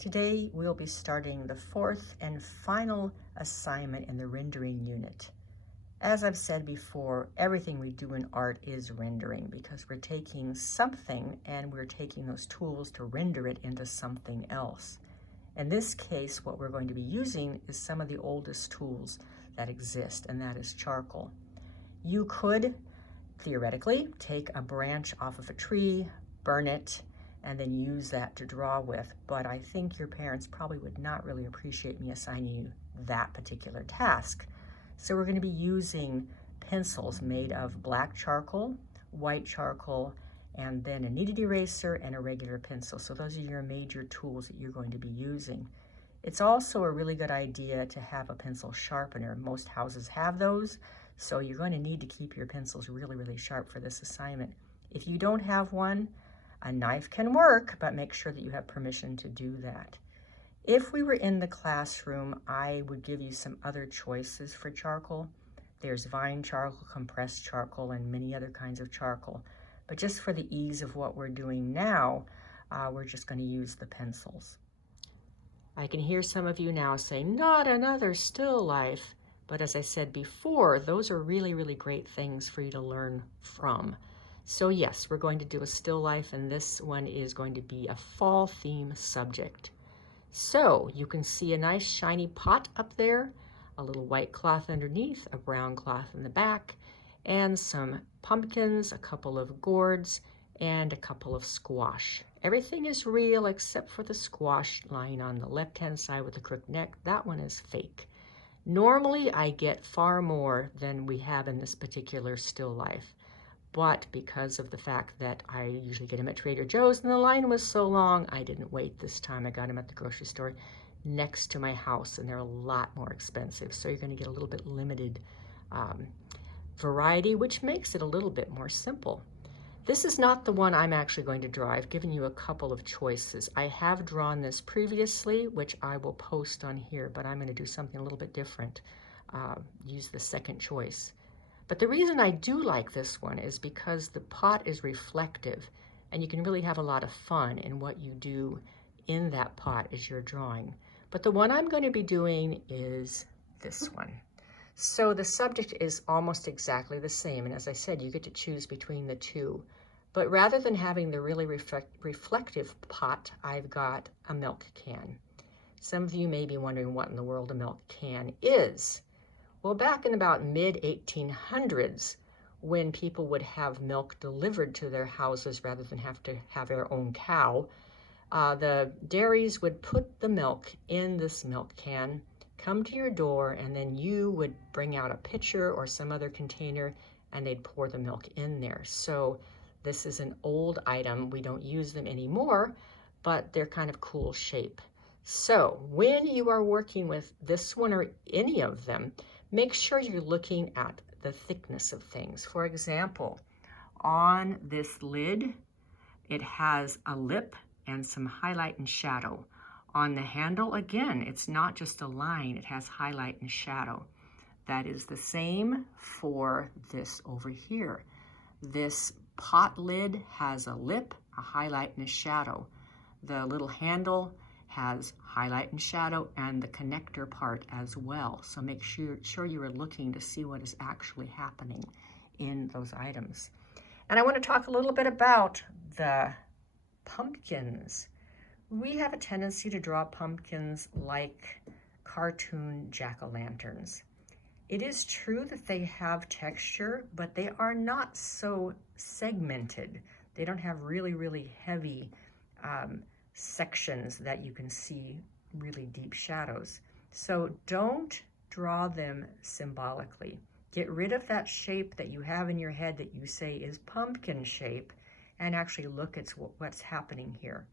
Today we'll be starting the fourth and final assignment in the rendering unit. As I've said before, everything we do in art is rendering because we're taking something and we're taking those tools to render it into something else. In this case, what we're going to be using is some of the oldest tools that exist, and that is charcoal. You could theoretically take a branch off of a tree, burn it, and then use that to draw with, but I think your parents probably would not really appreciate me assigning you that particular task. So we're going to be using pencils made of black charcoal, white charcoal, and then a kneaded eraser and a regular pencil. So those are your major tools that you're going to be using. It's also a really good idea to have a pencil sharpener. Most houses have those, so you're going to need to keep your pencils really, really sharp for this assignment. If you don't have one, a knife can work, but make sure that you have permission to do that. If we were in the classroom, I would give you some other choices for charcoal. There's vine charcoal, compressed charcoal, and many other kinds of charcoal. But just for the ease of what we're doing now, we're just going to use the pencils. I can hear some of you now saying, not another still life. But as I said before, those are really, really great things for you to learn from. So yes, we're going to do a still life, and this one is going to be a fall theme subject. So you can see a nice shiny pot up there, a little white cloth underneath, a brown cloth in the back, and some pumpkins, a couple of gourds, and a couple of squash. Everything is real except for the squash lying on the left-hand side with the crooked neck. That one is fake. Normally, I get far more than we have in this particular still life. But because of the fact that I usually get them at Trader Joe's and the line was so long, I didn't wait this time. I got them at the grocery store next to my house, and they're a lot more expensive. So you're going to get a little bit limited variety, which makes it a little bit more simple. This is not the one I'm actually going to draw. I've given you a couple of choices. I have drawn this previously, which I will post on here, but I'm going to do something a little bit different. Use the second choice. But the reason I do like this one is because the pot is reflective, and you can really have a lot of fun in what you do in that pot as you're drawing. But the one I'm going to be doing is this one. So the subject is almost exactly the same, and as I said, you get to choose between the two. But rather than having the really reflective pot, I've got a milk can. Some of you may be wondering what in the world a milk can is. Well, back in about mid-1800s, when people would have milk delivered to their houses rather than have to have their own cow, the dairies would put the milk in this milk can, come to your door, and then you would bring out a pitcher or some other container, and they'd pour the milk in there. So this is an old item. We don't use them anymore, but they're kind of cool shape. So when you are working with this one or any of them, make sure you're looking at the thickness of things. For example, on this lid, it has a lip and some highlight and shadow. On the handle, again, it's not just a line, it has highlight and shadow. That is the same for this over here. This pot lid has a lip, a highlight, and a shadow. The little handle has highlight and shadow, and the connector part as well. So make sure you are looking to see what is actually happening in those items. And I want to talk a little bit about the pumpkins. We have a tendency to draw pumpkins like cartoon jack-o'-lanterns. It is true that they have texture, but they are not so segmented. They don't have really, really heavy sections that you can see really deep shadows. So don't draw them symbolically. Get rid of that shape that you have in your head that you say is pumpkin shape, and actually look at what's happening here.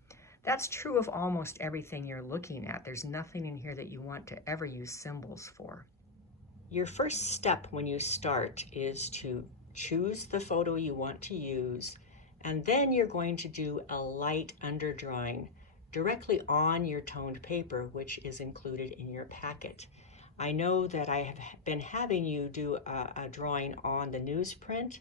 That's true of almost everything you're looking at. There's nothing in here that you want to ever use symbols for. Your first step when you start is to choose the photo you want to use, and then you're going to do a light underdrawing directly on your toned paper, which is included in your packet. I know that I have been having you do a drawing on the newsprint.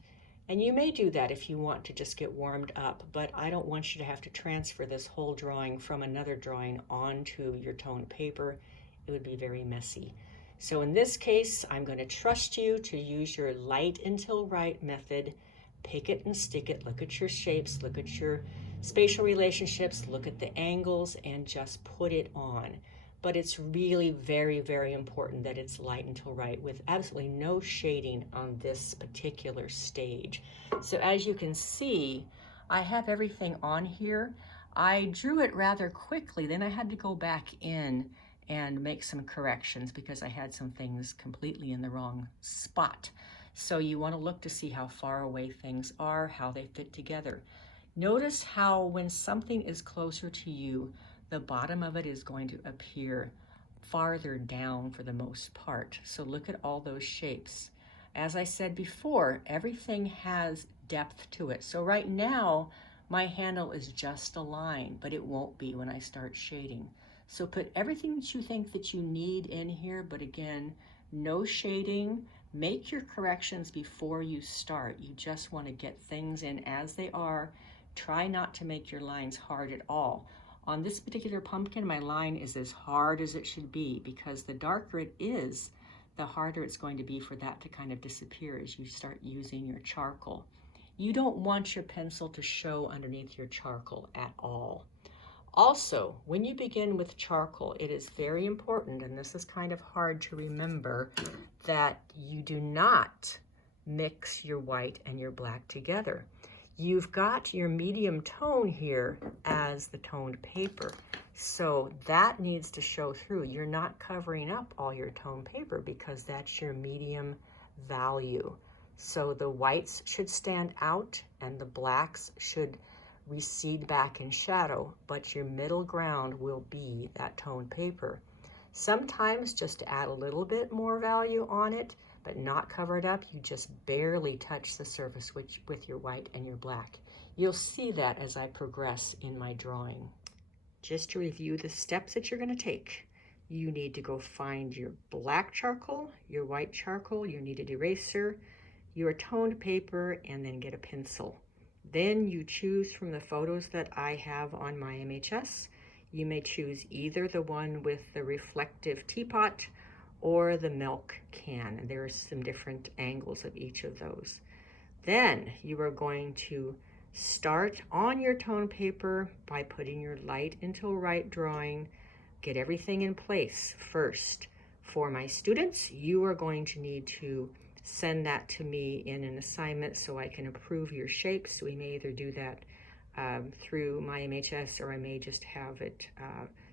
And you may do that if you want to just get warmed up, but I don't want you to have to transfer this whole drawing from another drawing onto your toned paper. It would be very messy. So in this case, I'm going to trust you to use your light until right method. Pick it and stick it. Look at your shapes, look at your spatial relationships, look at the angles, and just put it on. But it's really very, very important that it's light until right with absolutely no shading on this particular stage. So as you can see, I have everything on here. I drew it rather quickly, then I had to go back in and make some corrections because I had some things completely in the wrong spot. So you want to look to see how far away things are, how they fit together. Notice how when something is closer to you, the bottom of it is going to appear farther down for the most part. So look at all those shapes. As I said before, everything has depth to it. So right now, my handle is just a line, but it won't be when I start shading. So put everything that you think that you need in here, but again, no shading. Make your corrections before you start. You just want to get things in as they are. Try not to make your lines hard at all. On this particular pumpkin, my line is as hard as it should be because the darker it is, the harder it's going to be for that to kind of disappear as you start using your charcoal. You don't want your pencil to show underneath your charcoal at all. Also, when you begin with charcoal, it is very important, and this is kind of hard to remember, that you do not mix your white and your black together. You've got your medium tone here as the toned paper, so that needs to show through. You're not covering up all your toned paper because that's your medium value. So the whites should stand out and the blacks should recede back in shadow, but your middle ground will be that toned paper. Sometimes just to add a little bit more value on it, but not cover it up, you just barely touch the surface with your white and your black. You'll see that as I progress in my drawing. Just to review the steps that you're going to take, you need to go find your black charcoal, your white charcoal, your kneaded eraser, your toned paper, and then get a pencil. Then you choose from the photos that I have on my MHS. You may choose either the one with the reflective teapot or the milk can. There are some different angles of each of those. Then you are going to start on your tone paper by putting your light until right drawing. Get everything in place first. For my students, you are going to need to send that to me in an assignment so I can approve your shapes. So we may either do that through my MHS, or I may just have it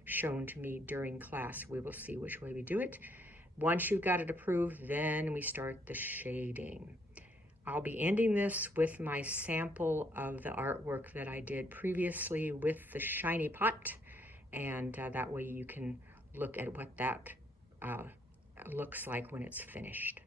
shown to me during class. We will see which way we do it. Once you've got it approved, then we start the shading. I'll be ending this with my sample of the artwork that I did previously with the shiny pot, and that way you can look at what that looks like when it's finished.